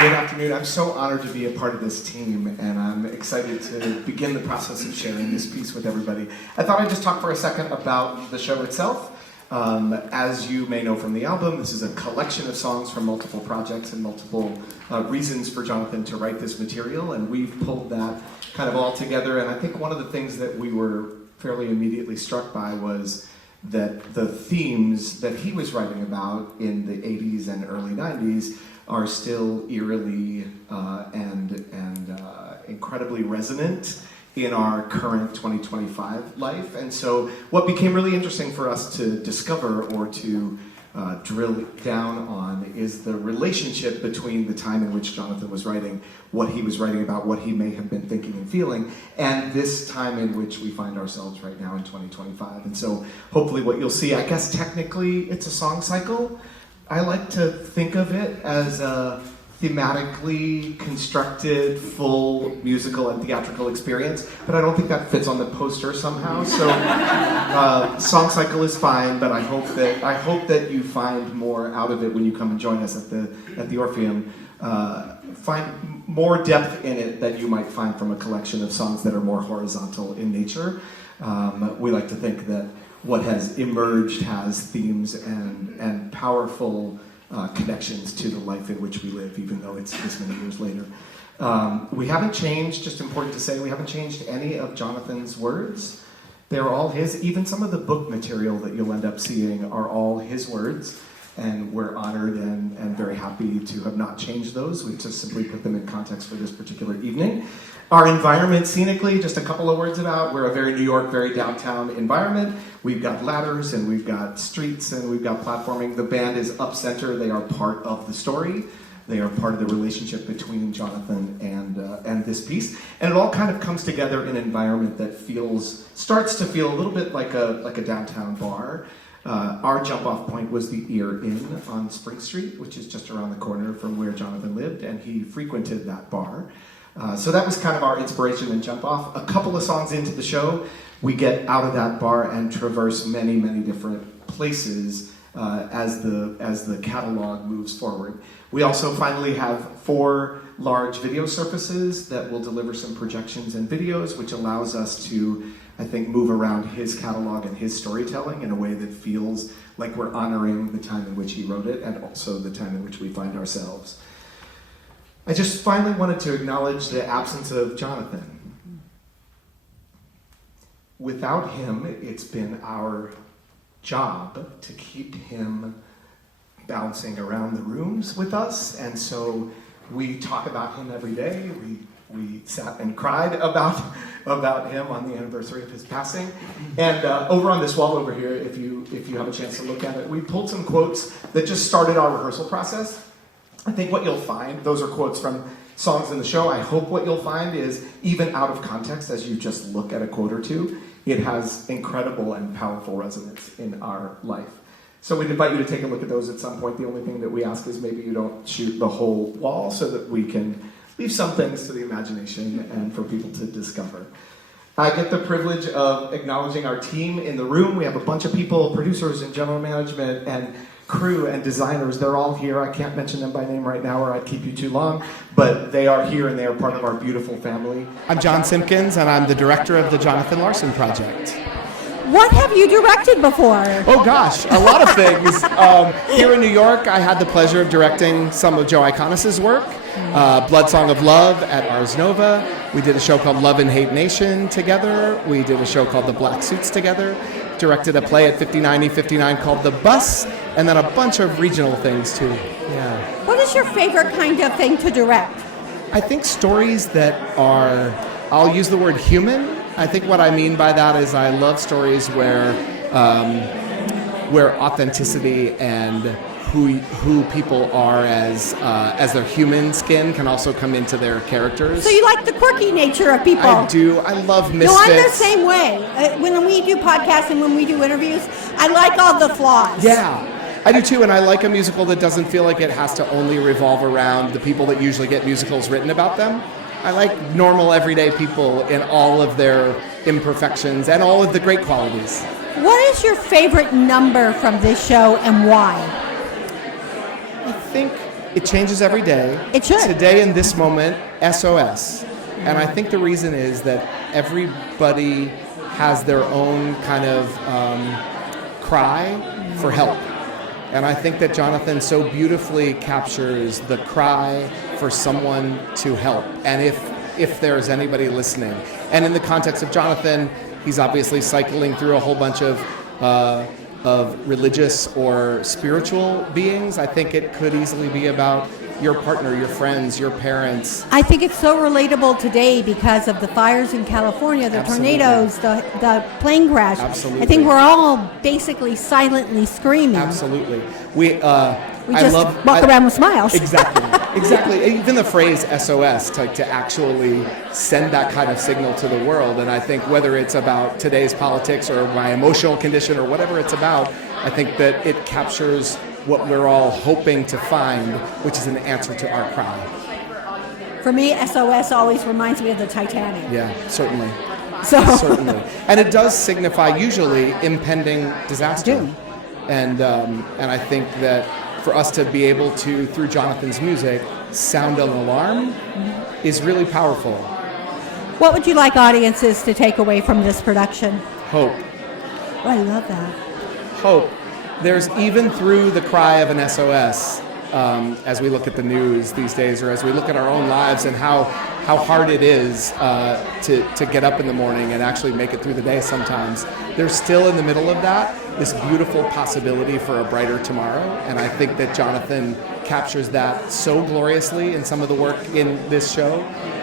Good afternoon. I'm so honored to be a part of this team, and I'm excited to begin the process of sharing this piece with everybody. I thought I'd just talk for a second about the show itself. As you may know from the album, this is a collection of songs from multiple projects and multiple reasons for Jonathan to write this material, and we've pulled that kind of all together. And I think one of the things that we were fairly immediately struck by was that the themes that he was writing about in the 80s and early 90s are still eerily and incredibly resonant in our current 2025 life. And so what became really interesting for us to discover or to drill down on is the relationship between the time in which Jonathan was writing, what he was writing about, what he may have been thinking and feeling, and this time in which we find ourselves right now in 2025. And so hopefully what you'll see, I guess technically it's a song cycle. I like to think of it as a thematically constructed, full musical and theatrical experience, but I don't think that fits on the poster somehow. So, song cycle is fine, but I hope that you find more out of it when you come and join us at the Orpheum. Find more depth in it than you might find from a collection of songs that are more horizontal in nature. We like to think that what has emerged has themes and powerful connections to the life in which we live, even though it's this many years later. We haven't changed, just important to say, we haven't changed any of Jonathan's words. They're all his. Even some of the book material that you'll end up seeing are all his words, and we're honored and very happy to have not changed those. We just simply put them in context for this particular evening. Our environment, scenically, just a couple of words about. We're a very New York, very downtown environment. We've got ladders, and we've got streets, and we've got platforming. The band is up center. They are part of the story. They are part of the relationship between Jonathan and this piece. And it all kind of comes together in an environment that starts to feel a little bit like a downtown bar. Our jump-off point was the Ear Inn on Spring Street, which is just around the corner from where Jonathan lived, and he frequented that bar. So that was kind of our inspiration and jump-off. A couple of songs into the show, we get out of that bar and traverse many, many different places as the catalog moves forward. We also finally have 4 large video surfaces that will deliver some projections and videos, which allows us to, I think, move around his catalog and his storytelling in a way that feels like we're honoring the time in which he wrote it and also the time in which we find ourselves. I just finally wanted to acknowledge the absence of Jonathan. Without him, it's been our job to keep him bouncing around the rooms with us, and so we talk about him every day. We sat and cried about him on the anniversary of his passing. And over on this wall over here, if you have a chance to look at it, we pulled some quotes that just started our rehearsal process. I think what you'll find, those are quotes from songs in the show. I hope what you'll find is, even out of context, as you just look at a quote or two, it has incredible and powerful resonance in our life. So we'd invite you to take a look at those at some point. The only thing that we ask is maybe you don't shoot the whole wall so that we can leave some things to the imagination and for people to discover. I get the privilege of acknowledging our team in the room. We have a bunch of people, producers and general management and crew and designers. They're all here. I can't mention them by name right now or I'd keep you too long, but they are here and they are part of our beautiful family. I'm John Simpkins and I'm the director of the Jonathan Larson Project. What have you directed before? Oh gosh, a lot of things. Here in New York, I had the pleasure of directing some of Joe Iconis' work. Blood Song of Love at Ars Nova. We did a show called Love and Hate Nation together. We did a show called The Black Suits together. Directed a play at 59E59 called The Bus, and then a bunch of regional things too. Yeah. What is your favorite kind of thing to direct? I think stories that are, I'll use the word human. I think what I mean by that is I love stories where authenticity and who people are as their human skin can also come into their characters. So you like the quirky nature of people? I do. I love misfits. No, I'm the same way. When we do podcasts and when we do interviews, I like all the flaws. Yeah, I do too, and I like a musical that doesn't feel like it has to only revolve around the people that usually get musicals written about them. I like normal, everyday people in all of their imperfections and all of the great qualities. What is your favorite number from this show and why? I think It changes every day. It should. Today in this moment, SOS. And I think the reason is that everybody has their own kind of cry for help. And I think that Jonathan so beautifully captures the cry for someone to help. And if there's anybody listening. And in the context of Jonathan, he's obviously cycling through a whole bunch of religious or spiritual beings. I think it could easily be about your partner, your friends, your parents. I think it's so relatable today because of the fires in California, the Absolutely. tornadoes, the plane crash. Absolutely. I think we're all basically silently screaming. Absolutely. We I just love, walk around with smiles. Exactly. Even the phrase SOS, to actually send that kind of signal to the world. And I think whether it's about today's politics or my emotional condition or whatever it's about, I think that it captures what we're all hoping to find, which is an answer to our cry. For me, SOS always reminds me of the Titanic. Yeah, certainly. So Certainly. And it does signify usually impending disaster. Doom. And I think that for us to be able to, through Jonathan's music, sound an alarm is really powerful. what would you like audiences to take away from this production? Hope. Oh, I love that. Hope. There's even through the cry of an SOS, as we look at the news these days, or as we look at our own lives and how hard it is to get up in the morning and actually make it through the day sometimes, there's still in the middle of that this beautiful possibility for a brighter tomorrow. And I think that Jonathan captures that so gloriously in some of the work in this show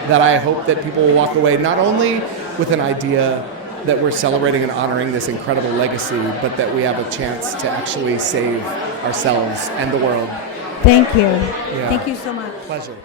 that I hope that people will walk away not only with an idea that we're celebrating and honoring this incredible legacy, but that we have a chance to actually save ourselves and the world. Thank you. Yeah. Thank you so much. Pleasure.